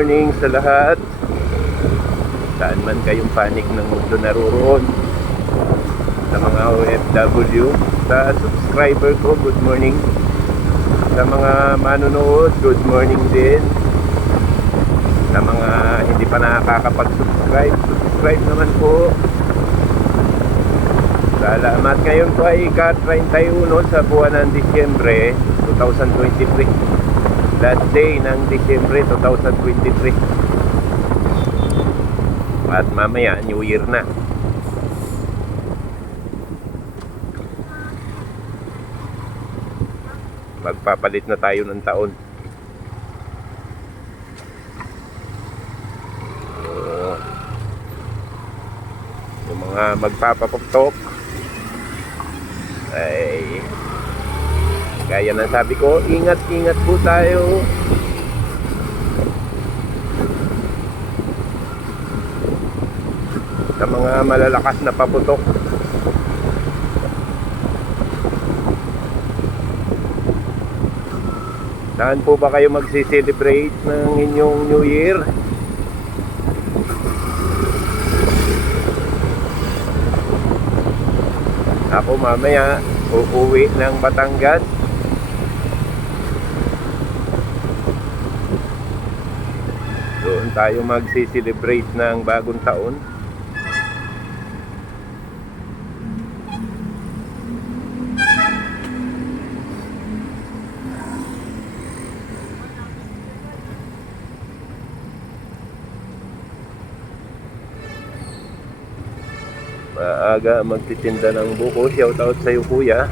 morning sa lahat. Saan man kayong panig ng mundo naroroon. Sa mga OFW, sa subscriber ko, good morning. Sa mga manonood, good morning din. Sa mga hindi pa nakakapag-subscribe, subscribe naman po. Salamat. Ngayon po ay ika-31 sa buwan ng Disyembre 2023. Last day ng Disyembre 2023. At mamaya, New Year na. Magpapalit na tayo ng taon. So, yung mga magpapapuktok ay gaya ng sabi ko, ingat-ingat po tayo. Sa mga malalakas na paputok. Saan po ba kayo magsi-celebrate ng inyong New Year? Ako mamaya uuwi ng Batangas. Doon tayo magsi-celebrate ng bagong taon. Maaga magtitinda ng buko. Shout out sa iyo, kuya.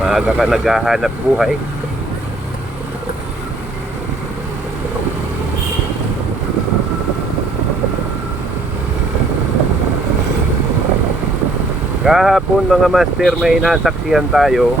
Maaga ka naghahanap buhay. Kahapon mga master, may nasaksihan tayo.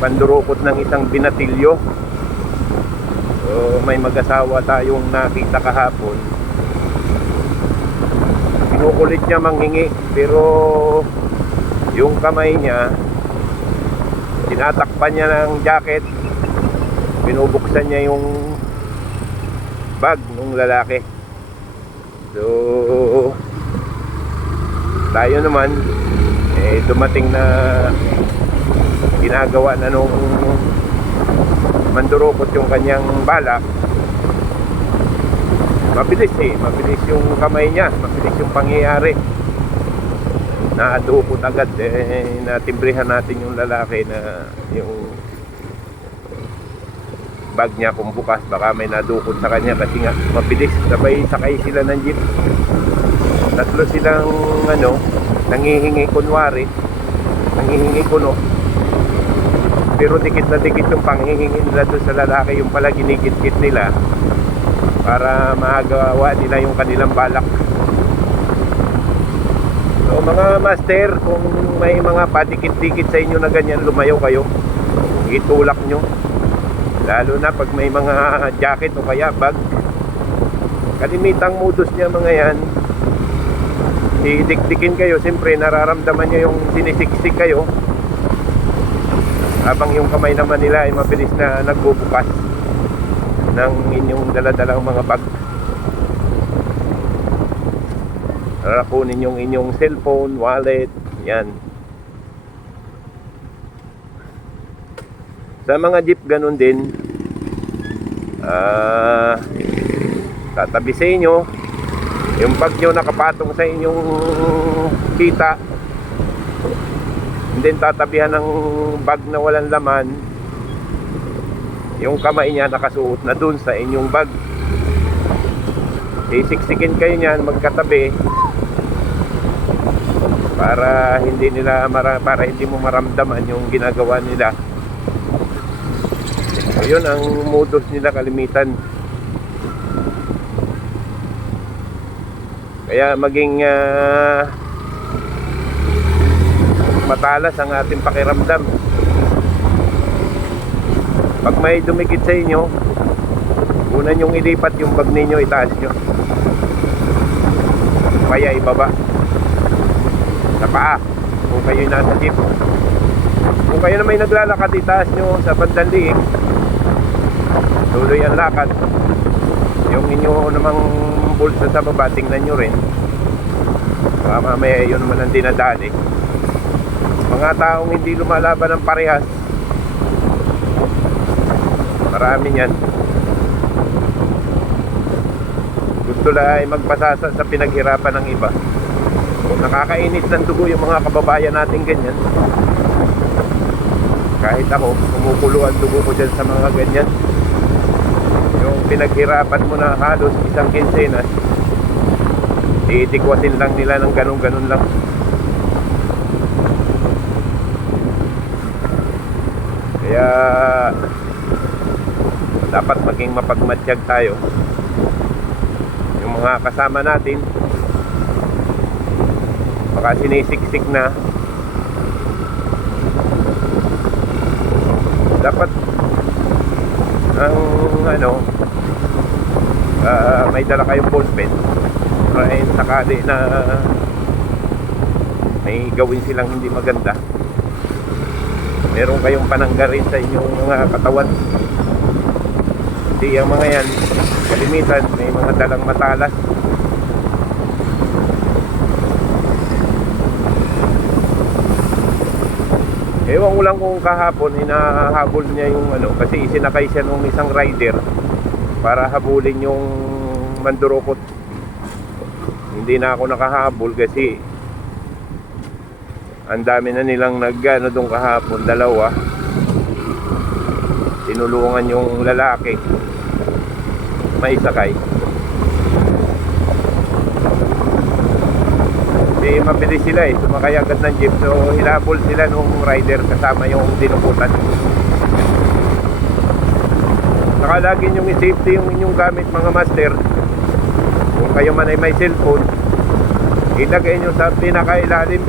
Pandurukot ng isang binatilyo. So, may mag-asawa tayong nakita kahapon. Kinukulit niya manghingi, pero yung kamay niya tinatakpan niya ng jacket, binubuksan niya yung bag ng lalaki. So tayo naman dumating na ginagawa na nung mandurukot yung kanyang balak. Mabilis mabilis yung kamay niya, mabilis yung pangyayari. Naadukot agad, natimbrihan natin yung lalaki na yung bag niya kung bukas, baka may nadukot sa kanya kasi nga mabilis. Sabay sakay sila ng jeep. Tatlo silang nangihingi kunwari, nangihingi kuno. Pero dikit na dikit yung panghihingi nila doon sa lalaki, yung pala ginigit-git nila para magawa nila yung kanilang balak. So mga master, kung may mga padikit-dikit sa inyo na ganyan, lumayo kayo, itulak nyo. Lalo na pag may mga jacket o kaya bag. Kalimitang modus niya mga yan, didikdikin kayo. Siyempre nararamdaman nyo yung sinisiksik kayo, habang yung kamay naman nila ay mabilis na nagbubukas ng inyong daladalang mga bag. Kunin yung inyong cellphone, wallet, yan. Sa mga jeep ganun din, tatabi sa inyo yung bag nyo nakapatong sa inyong kita, and then tatabihan ng bag na walang laman yung kamay niya nakasuot na dun sa inyong bag. Isiksikin kayo niyan magkatabi para hindi mo maramdaman yung ginagawa nila. So yun ang modus nila kalimitan. Kaya maging matalas ang ating pakiramdam. Pag may dumikit sa inyo, una nyong ilipat yung bag ninyo, itaas nyo, kaya ibaba sa paa kung kayo nasa jeep. Kung kayo na may naglalakad, itaas nyo sa bandang liig. So tuloy ang lakad. Yung inyo namang bulsa sa baba, tingnan nyo rin. Baka mamaya yun naman ang dinadali. Mga taong hindi lumalaban ng parehas, marami yan. Gusto lang ay magpasasa sa pinaghirapan ng iba. Nakakainit ng dugo yung mga kababayan natin ganyan. Kahit ako, kumukulo ang dugo ko dyan sa mga ganyan. Yung pinaghirapan mo na halos isang kinsenas, iitikwatin lang nila ng ganun-ganun lang. Kaya dapat maging mapagmatsyag tayo. Yung mga kasama natin, baka sinisiksik na, dapat ang may dala kayong ballpen para sakali na may gawin silang hindi maganda, meron kayong pananggarin sa inyong mga katawan. Hindi ang mga yan, kalimitan may mga dalang matalas. Ewan ko lang kung kahapon hinahabol niya yung kasi isinakay siya nung isang rider para habulin yung mandurukot. Hindi na ako nakahabol kasi ang dami na nilang doon kahapon, dalawa. Tinulungan yung lalaki may sakay. Mabilis sila sumakay agad ng jeep, so hinabol sila nung rider kasama yung dinukutan. Saka lagi yung safety yung inyong gamit mga master. Kung kayo man ay may cellphone, ilagay nyo sa pinakailalim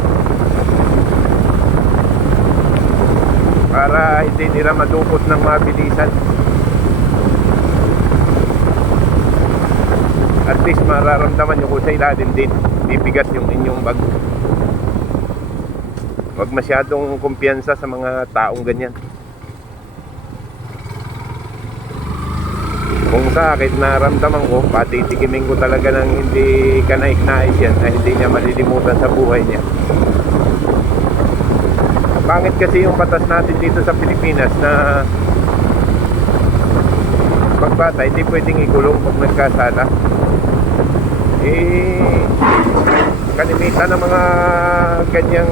para hindi nila madukot ng mabilisan. At least mararamdaman nyo kung sa ilalim din bibigat yung inyong bag. Huwag masyadong kumpiyansa sa mga taong ganyan. Kung sa akin naramdaman ko, patitikimin ko talaga ng hindi kanais-nais yan, na hindi niya malilimutan sa buhay niya. Pangit kasi yung batas natin dito sa Pilipinas na pagbata hindi pwedeng ikulong pag nagkasala. Kalimitan ng mga ganyang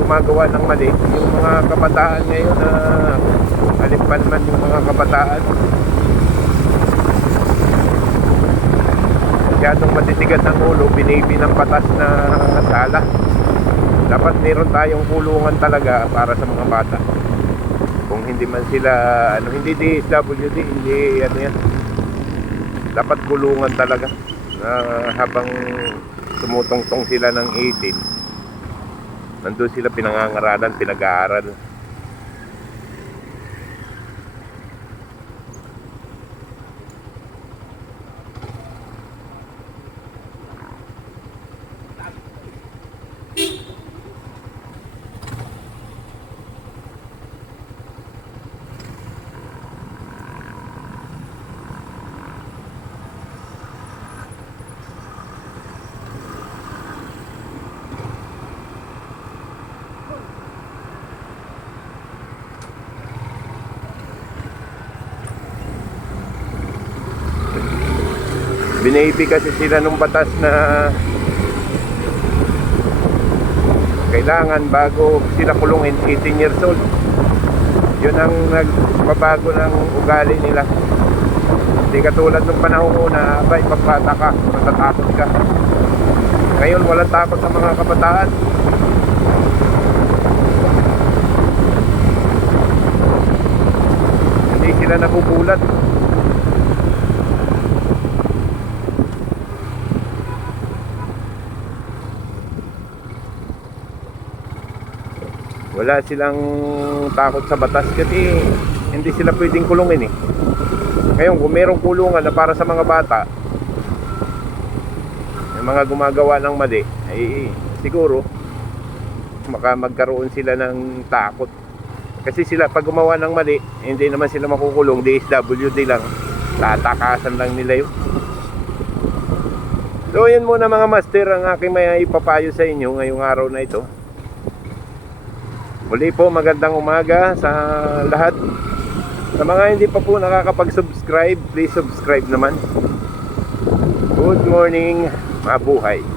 gumagawa ng mali yung mga kabataan ngayon na alimpanman yung mga kabataan. Masyadong matitigas ng ulo, binibi ng batas na sala. Dapat meron tayong kulungan talaga para sa mga bata. Kung hindi man sila hindi DSWD, hindi yan, dapat kulungan talaga na habang tumutungtong sila ng 18, nandun sila pinangangaralan, pinag-aaral. Binibi kasi sila nung batas na kailangan bago sila kulungin 18 years old. Yun ang nagbabago ng ugali nila. Hindi katulad nung panahon una, abay pagbata ka, matatakot ka. Ngayon walang takot sa mga kabataan. Hindi sila nagugulat. Wala silang takot sa batas kasi hindi sila pwedeng kulungin Ngayon kung merong kulungan na para sa mga bata, yung mga gumagawa ng mali, ay siguro magkaroon sila ng takot. Kasi sila pag gumawa ng mali, hindi naman sila makukulong, DSWD lang. Tatakasan lang nila yun. So yun muna mga master ang aking may ipapayo sa inyo ngayong araw na ito. Muli po magandang umaga sa lahat. Sa mga hindi pa po nakakapag-subscribe, please subscribe naman. Good morning, mabuhay.